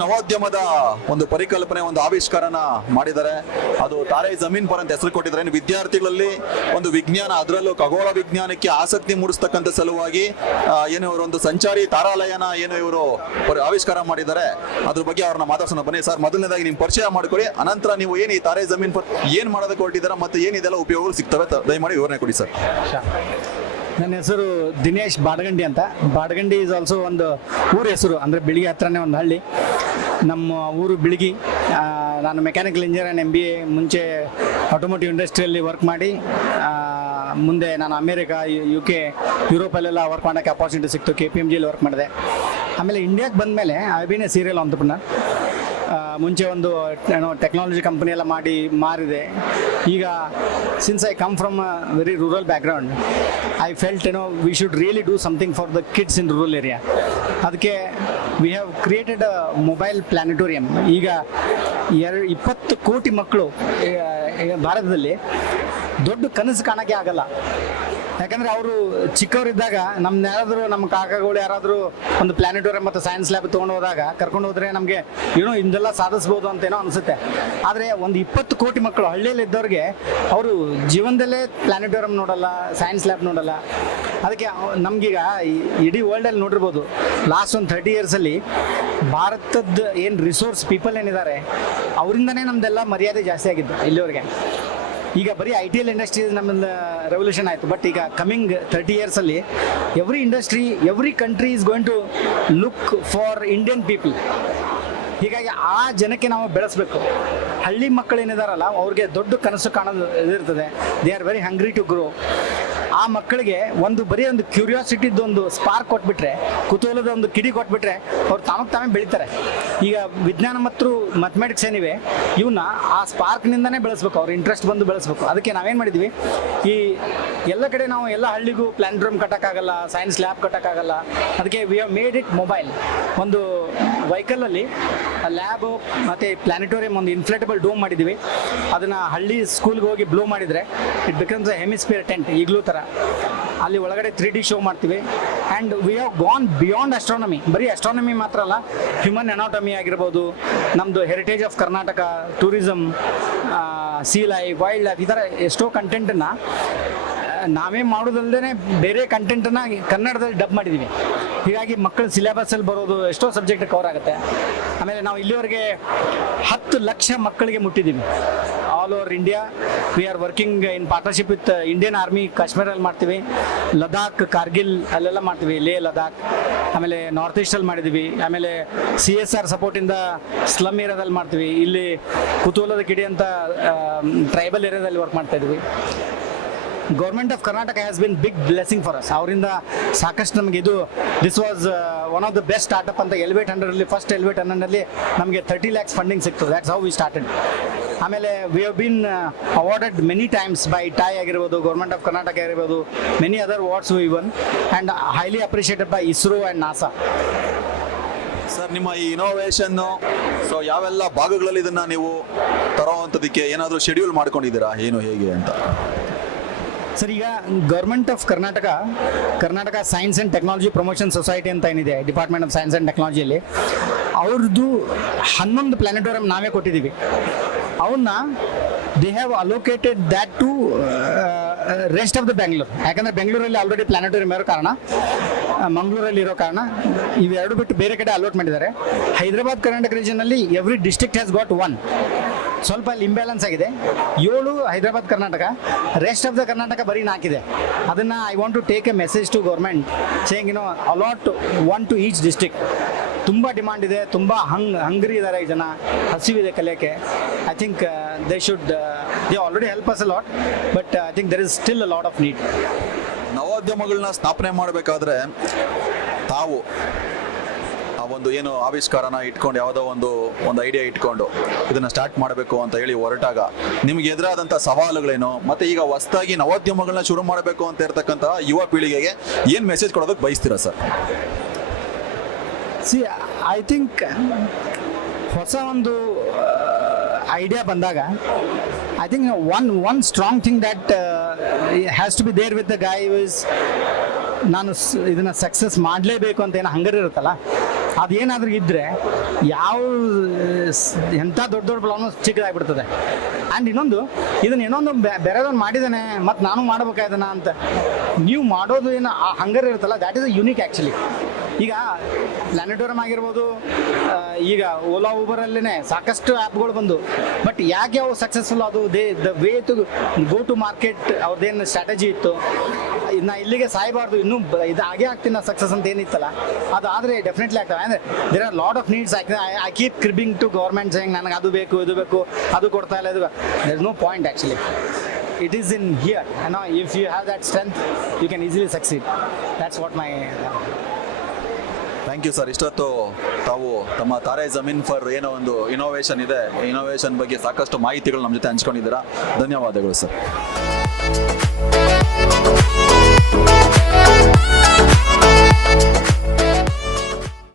ನವೋದ್ಯಮದ ಒಂದು ಪರಿಕಲ್ಪನೆ, ಒಂದು ಆವಿಷ್ಕಾರನ ಮಾಡಿದ್ದಾರೆ. ಅದು ತಾರೆ ಜಮೀನ್ ಪರ್ ಅಂತ ಹೆಸರು ಕೊಟ್ಟಿದ್ದಾರೆ. ವಿದ್ಯಾರ್ಥಿಗಳಲ್ಲಿ ಒಂದು ವಿಜ್ಞಾನ, ಅದರಲ್ಲೂ ಖಗೋಳ ವಿಜ್ಞಾನಕ್ಕೆ ಆಸಕ್ತಿ ಮೂಡಿಸ್ತಕ್ಕಂಥ ಸಲುವಾಗಿ ಏನು ಇವರು ಒಂದು ಸಂಚಾರಿ ತಾರಾಲಯನ ಏನು ಇವರು ಆವಿಷ್ಕಾರ ಮಾಡಿದ್ದಾರೆ. ಅದ್ರ ಬಗ್ಗೆ ಅವ್ರನ್ನ ಮಾತಾಡ್ಸೋಣ ಬನ್ನಿ. ಸರ್, ಮೊದಲನೇದಾಗಿ ನಿಮ್ ಪರಿಚಯ ಮಾಡ್ಕೊಳ್ಳಿ, ಅನಂತರ ನೀವು ಏನು ಈ ತಾರೆ ಜಮೀನ್ ಪರ್ ಏನ್ ಮಾಡೋದಕ್ಕೆ ಹೊರಟಿದ್ದಾರೆ ಮತ್ತೆ ಏನಿದೆಲ್ಲ ಉಪಯೋಗಗಳು ಸಿಗ್ತವೆ ದಯಮಾಡಿ ವಿವರಣೆ ಕೊಡಿ ಸರ್. ನನ್ನ ಹೆಸರು ದಿನೇಶ್ ಬಾಡಗಂಡಿ ಅಂತ. ಬಾಡಗಂಡಿ ಈಸ್ ಆಲ್ಸೋ ಒಂದು ಊರ ಹೆಸರು, ಅಂದರೆ ಬಿಳಿಗಿ ಹತ್ರನೇ ಒಂದು ಹಳ್ಳಿ. ನಮ್ಮ ಊರು ಬಿಳಿಗಿ. ನಾನು ಮೆಕ್ಯಾನಿಕಲ್ ಇಂಜಿನಿಯರ್ ಆ್ಯಂಡ್ MBA ಮುಂಚೆ ಆಟೋಮೋಟಿವ್ ಇಂಡಸ್ಟ್ರಿಯಲ್ಲಿ ವರ್ಕ್ ಮಾಡಿ ಮುಂದೆ ನಾನು ಅಮೇರಿಕಾ, UK, ಯುರೋಪಲ್ಲೆಲ್ಲ ವರ್ಕ್ ಮಾಡೋಕ್ಕೆ ಅಪಾರ್ಚುನಿಟಿ ಸಿಕ್ತು. KPMGಯಲ್ಲಿ ವರ್ಕ್ ಮಾಡಿದೆ. ಆಮೇಲೆ ಇಂಡಿಯಾಗೆ ಬಂದಮೇಲೆ I been a serial entrepreneur. ಮುಂಚೆ ಒಂದು ಟೆಕ್ನಾಲಜಿ ಕಂಪನಿ ಎಲ್ಲ ಮಾಡಿ ಮಾರಿದೆ. ಈಗ since I come from a very rural background, I felt we should really do something for the kids in rural area. ಅದಕ್ಕೆ we have created a mobile planetarium. ಈಗ 20 ಕೋಟಿ ಮಕ್ಕಳು ಭಾರತದಲ್ಲಿ ದೊಡ್ಡ ಕನಸು ಕಾಣೋಕ್ಕೆ ಆಗಲ್ಲ. ಯಾಕಂದರೆ ಅವರು ಚಿಕ್ಕವರಿದ್ದಾಗ ನಮ್ಮ ಕಾಕಗಳು ಯಾರಾದರೂ ಒಂದು ಪ್ಲಾನೆಟೋರಿಯಂ ಮತ್ತು ಸೈನ್ಸ್ ಲ್ಯಾಬ್ ತೊಗೊಂಡು ಹೋದಾಗ ಕರ್ಕೊಂಡು ಹೋದರೆ ನಮಗೆ ಇಂದೆಲ್ಲ ಸಾಧಿಸ್ಬೋದು ಅಂತೇನೋ ಅನಿಸುತ್ತೆ. ಆದರೆ ಒಂದು 20 ಕೋಟಿ ಮಕ್ಕಳು ಹಳ್ಳಿಯಲ್ಲಿ ಇದ್ದವ್ರಿಗೆ ಅವರು ಜೀವನದಲ್ಲೇ ಪ್ಲಾನೆಟೋರಿಯಂ ನೋಡಲ್ಲ, ಸೈನ್ಸ್ ಲ್ಯಾಬ್ ನೋಡಲ್ಲ. ಅದಕ್ಕೆ ನಮಗೀಗ ಇಡೀ ವರ್ಲ್ಡಲ್ಲಿ ನೋಡಿರ್ಬೋದು, ಲಾಸ್ಟ್ ಒಂದು 30 ಇಯರ್ಸಲ್ಲಿ ಭಾರತದ ಏನು ರಿಸೋರ್ಸ್ ಪೀಪಲ್ ಏನಿದ್ದಾರೆ ಅವರಿಂದನೇ ನಮ್ಮದೆಲ್ಲ ಮರ್ಯಾದೆ ಜಾಸ್ತಿ ಆಗಿದ್ದು ಇಲ್ಲಿವರೆಗೆ. ಈಗ ಬರೀ ITL ಇಂಡಸ್ಟ್ರೀಸ್ ನಮ್ಮದು ರೆವಲ್ಯೂಷನ್ ಆಯಿತು. ಬಟ್ ಈಗ ಕಮಿಂಗ್ 30 ಇಯರ್ಸಲ್ಲಿ every industry, every country is going to look for Indian people. ಹೀಗಾಗಿ ಆ ಜನಕ್ಕೆ ನಾವು ಬೆಳೆಸಬೇಕು. ಹಳ್ಳಿ ಮಕ್ಕಳೇನಿದಾರಲ್ಲ ಅವ್ರಿಗೆ ದೊಡ್ಡ ಕನಸು ಕಾಣೋದು ಇದಿರ್ತದೆ. They are very hungry to grow. ಆ ಮಕ್ಕಳಿಗೆ ಬರೀ ಒಂದು ಕ್ಯೂರಿಯಾಸಿಟಿದ್ದು ಒಂದು ಸ್ಪಾರ್ಕ್ ಕೊಟ್ಬಿಟ್ರೆ, ಕುತೂಹಲದ ಒಂದು ಕಿಡಿ ಕೊಟ್ಬಿಟ್ರೆ ಅವ್ರು ತಾವೇ ಬೆಳೀತಾರೆ. ಈಗ ವಿಜ್ಞಾನ ಮತ್ತು ಮ್ಯಾಥಮೆಟಿಕ್ಸ್ ಏನಿವೆ ಇವನ್ನ ಆ ಸ್ಪಾರ್ಕ್ನಿಂದನೇ ಬೆಳೆಸ್ಬೇಕು, ಅವ್ರ ಇಂಟ್ರೆಸ್ಟ್ ಬಂದು ಬೆಳೆಸ್ಬೇಕು. ಅದಕ್ಕೆ ನಾವೇನು ಮಾಡಿದ್ವಿ, ಈ ಎಲ್ಲ ಕಡೆ ನಾವು ಎಲ್ಲ ಹಳ್ಳಿಗೂ ಪ್ಲಾನೆಟೋರಿಯಂ ಕಟ್ಟೋಕ್ಕಾಗಲ್ಲ, ಸೈನ್ಸ್ ಲ್ಯಾಬ್ ಕಟ್ಟೋಕ್ಕಾಗಲ್ಲ. ಅದಕ್ಕೆ we have made it mobile. ಒಂದು ವೆಹಿಕಲಲ್ಲಿ ಲ್ಯಾಬು ಮತ್ತು ಪ್ಲಾನೆಟೋರಿಯಂ ಒಂದು ಇನ್ಫ್ಲೇಟಬಲ್ ಡೋಮ್ ಮಾಡಿದ್ದೀವಿ. ಅದನ್ನು ಹಳ್ಳಿ ಸ್ಕೂಲ್ಗೆ ಹೋಗಿ ಬ್ಲೋ ಮಾಡಿದರೆ it becomes a hemisphere tent. ಈಗಲೂ ಥರ ಅಲ್ಲಿ ಒಳಗಡೆ 3D ಶೋ ಮಾಡ್ತೀವಿ. And we have gone beyond astronomy. ಬರೀ ಅಸ್ಟ್ರಾನಮಿ ಮಾತ್ರ ಅಲ್ಲ, ಹ್ಯೂಮನ್ ಅನಾಟಮಿ ಆಗಿರ್ಬೋದು, ನಮ್ಮದು heritage of Karnataka, tourism, sea life, wildlife, ಈ ಥರ ಎಷ್ಟೋ ಕಂಟೆಂಟನ್ನು ನಾವೇ ಮಾಡೋದಲ್ಲದೆ ಬೇರೆ ಕಂಟೆಂಟನ್ನು ಕನ್ನಡದಲ್ಲಿ ಡಬ್ ಮಾಡಿದ್ದೀವಿ. ಹೀಗಾಗಿ ಮಕ್ಕಳ ಸಿಲೆಬಸ್ಸಲ್ಲಿ ಬರೋದು ಎಷ್ಟೋ ಸಬ್ಜೆಕ್ಟ್ ಕವರ್ ಆಗುತ್ತೆ. ಆಮೇಲೆ ನಾವು ಇಲ್ಲಿವರೆಗೆ 10 ಲಕ್ಷ ಮಕ್ಕಳಿಗೆ ಮುಟ್ಟಿದ್ದೀವಿ all over India. We are working in partnership with Indian army. ಕಾಶ್ಮೀರಲ್ಲಿ ಮಾಡ್ತೀವಿ, ಲದಾಖ್, ಕಾರ್ಗಿಲ್ ಅಲ್ಲೆಲ್ಲ ಮಾಡ್ತೀವಿ, ಲದಾಖ್. ಆಮೇಲೆ ನಾರ್ತ್ ಈಸ್ಟಲ್ಲಿ ಮಾಡಿದ್ದೀವಿ. ಆಮೇಲೆ CSR ಸಪೋರ್ಟಿಂದ ಸ್ಲಮ್ ಏರಿಯಾದಲ್ಲಿ ಮಾಡ್ತೀವಿ. ಇಲ್ಲಿ ಕುತೂಹಲದ ಕಿಡಿ ಅಂತ ಟ್ರೈಬಲ್ ಏರಿಯಾದಲ್ಲಿ ವರ್ಕ್ ಮಾಡ್ತಾ ಇದ್ವಿ. Government of Karnataka has been big blessing for us. ಅವರಿಂದ ಸಾಕಷ್ಟು ನಮಗೆ this was one of the best startup ಅಂತ. ಎಲಿವೇಟ್ 100ರಲ್ಲಿ ಫಸ್ಟ್ ಎಲಿವೇಟ್ 100ರಲ್ಲಿ ನಮಗೆ 30 lakhs ಫಂಡಿಂಗ್ ಸಿಕ್ತು. That's how we started. ಆಮೇಲೆ we have been awarded many times by TAI ಆಗಿರ್ಬೋದು, ಗೌರ್ಮೆಂಟ್ ಆಫ್ ಕರ್ನಾಟಕ ಆಗಿರ್ಬೋದು, many other awards we won and highly appreciated by ISRO and NASA. Sir, ನಿಮ್ಮ ಈ ಇನೋವೇಷನ್ನು ಯಾವೆಲ್ಲ ಭಾಗಗಳಲ್ಲಿ ಇದನ್ನು ನೀವು ತರೋವಂಥದಕ್ಕೆ ಏನಾದರೂ ಶೆಡ್ಯೂಲ್ ಮಾಡ್ಕೊಂಡಿದ್ದೀರಾ, ಏನು ಹೇಗೆ ಅಂತ? ಸರ್, ಈಗ government of Karnataka science and technology promotion society ಅಂತ ಏನಿದೆ, ಡಿಪಾರ್ಟ್ಮೆಂಟ್ ಆಫ್ ಸೈನ್ಸ್ ಆ್ಯಂಡ್ ಟೆಕ್ನಾಲಜಿಯಲ್ಲಿ, ಅವ್ರದ್ದು 11 ಪ್ಲಾನೆಟೋರಿಯಂ ನಾವೇ ಕೊಟ್ಟಿದ್ದೀವಿ. ಅವನ್ನ they have allocated that to rest of the Bengaluru. ಯಾಕಂದರೆ ಬೆಂಗಳೂರಲ್ಲಿ ಆಲ್ರೆಡಿ ಪ್ಲಾನೆಟೋರಿಯಂ ಇರೋ ಕಾರಣ, ಮಂಗಳೂರಲ್ಲಿ ಇರೋ ಕಾರಣ ಇವೆರಡು ಬಿಟ್ಟು ಬೇರೆ ಕಡೆ ಅಲೋಟ್ ಮಾಡಿದ್ದಾರೆ. ಹೈದರಾಬಾದ್ ಕರ್ನಾಟಕ ರೀಜನಲ್ಲಿ ಎವ್ರಿ ಡಿಸ್ಟ್ರಿಕ್ಟ್ ಹ್ಯಾಸ್ ಗಾಟ್ 1. ಸ್ವಲ್ಪ ಅಲ್ಲಿ ಇಂಬ್ಯಾಲೆನ್ಸ್ ಆಗಿದೆ. 7 Hyderabad Karnataka, rest of the Karnataka ಬರೀ 4 ಇದೆ. ಅದನ್ನು I want to take a message to government saying allot 1 to each district. ತುಂಬ ಡಿಮಾಂಡ್ ಇದೆ, ತುಂಬ ಹಂಗ್ರಿ ಇದ್ದಾರೆ ಈ ಜನ, ಹಸಿವಿದೆ ಕಲಿಯೋಕ್ಕೆ. I think they already help us a lot, but I think there is still a lot of need. ನವೋದ್ಯಮಗಳನ್ನ ಸ್ಥಾಪನೆ ಮಾಡಬೇಕಾದ್ರೆ ತಾವು ಒಂದು ಏನು ಆವಿಷ್ಕಾರನ ಇಟ್ಕೊಂಡು, ಯಾವುದೋ ಒಂದು ಐಡಿಯಾ ಇಟ್ಕೊಂಡು ಇದನ್ನ ಸ್ಟಾರ್ಟ್ ಮಾಡಬೇಕು ಅಂತ ಹೇಳಿ ಹೊರಟಾಗ ನಿಮ್ಗೆ ಎದುರಾದಂಥ ಸವಾಲುಗಳೇನು, ಮತ್ತೆ ಈಗ ಹೊಸದಾಗಿ ನವೋದ್ಯಮಗಳನ್ನ ಶುರು ಮಾಡಬೇಕು ಅಂತ ಇರ್ತಕ್ಕಂಥ ಯುವ ಪೀಳಿಗೆಗೆ ಏನು ಮೆಸೇಜ್ ಕೊಡೋದಕ್ಕೆ ಬಯಸ್ತೀರಾ ಸರ್? ಐ ಥಿಂಕ್ ಹೊಸ ಒಂದು ಐಡಿಯಾ ಬಂದಾಗ I think one strong thing that has to be there with the guy is, ನಾನು ಇದನ್ನು ಸಕ್ಸಸ್ ಮಾಡಲೇಬೇಕು ಅಂತ ಏನೋ ಹಂಗರ್ ಇರುತ್ತಲ್ಲ, ಅದೇನಾದ್ರೂ ಇದ್ದರೆ ಯಾವ ಎಂಥ ದೊಡ್ಡ ದೊಡ್ಡ ಪ್ರಾಬ್ಲಮ್ ಚಿಕ್ಕದಾಗ್ಬಿಡ್ತದೆ. ಆ್ಯಂಡ್ ಇನ್ನೊಂದು ಬೇರೆದೊಂದು ಮಾಡಿದ್ದಾನೆ ಮತ್ತು ನಾನು ಮಾಡ್ಬೇಕಾಯ್ದನ ಅಂತ ನೀವು ಮಾಡೋದು ಏನು ಆ ಹಂಗರ್ ಇರುತ್ತಲ್ಲ, that is a unique actually. ಈಗ ಪ್ಲಾನೆಟೋರಿಯಂ ಆಗಿರ್ಬೋದು, ಈಗ ಓಲಾ ಊಬರಲ್ಲೇ ಸಾಕಷ್ಟು ಆ್ಯಪ್ಗಳು ಬಂದು, ಬಟ್ ಯಾಕೆ ಅವು ಸಕ್ಸಸ್ಫುಲ್ ಅದು the way to go to market ಅವ್ರದ್ದೇನು ಸ್ಟ್ರಾಟಜಿ ಇತ್ತು, ನಾ ಇಲ್ಲಿಗೆ ಸಾಯಬಾರ್ದು ಇನ್ನೂ ಇದು ಹಾಗೆ ಆಗ್ತೀನಿ ನಾ ಸಕ್ಸಸ್ ಅಂತ ಏನಿತ್ತಲ್ಲ ಅದಾದರೆ ಡೆಫಿನೆಟ್ಲಿ ಆಗ್ತವೆ. ಅಂದರೆ there are lot of needs. I keep cribbing to government saying ನನಗೆ ಅದು ಬೇಕು ಇದು ಬೇಕು, ಅದು ಕೊಡ್ತಾ ಇಲ್ಲ, ಇದು there is no point actually. It is in here, you know, if you have that strength you can easily succeed. That's what my thank you sir. ಇಷ್ಟೊತ್ತು ತಾವು ತಮ್ಮ ತಾರೆ ಜಮೀನ್ ಫರ್ ಏನೋ ಒಂದು ಇನೋವೇಷನ್ ಇದೆ, ಇನೋವೇಷನ್ ಬಗ್ಗೆ ಸಾಕಷ್ಟು ಮಾಹಿತಿಗಳು ನಮ್ಮ ಜೊತೆ ಹಂಚ್ಕೊಂಡಿದ್ದೀರಾ. ಧನ್ಯವಾದಗಳು ಸರ್.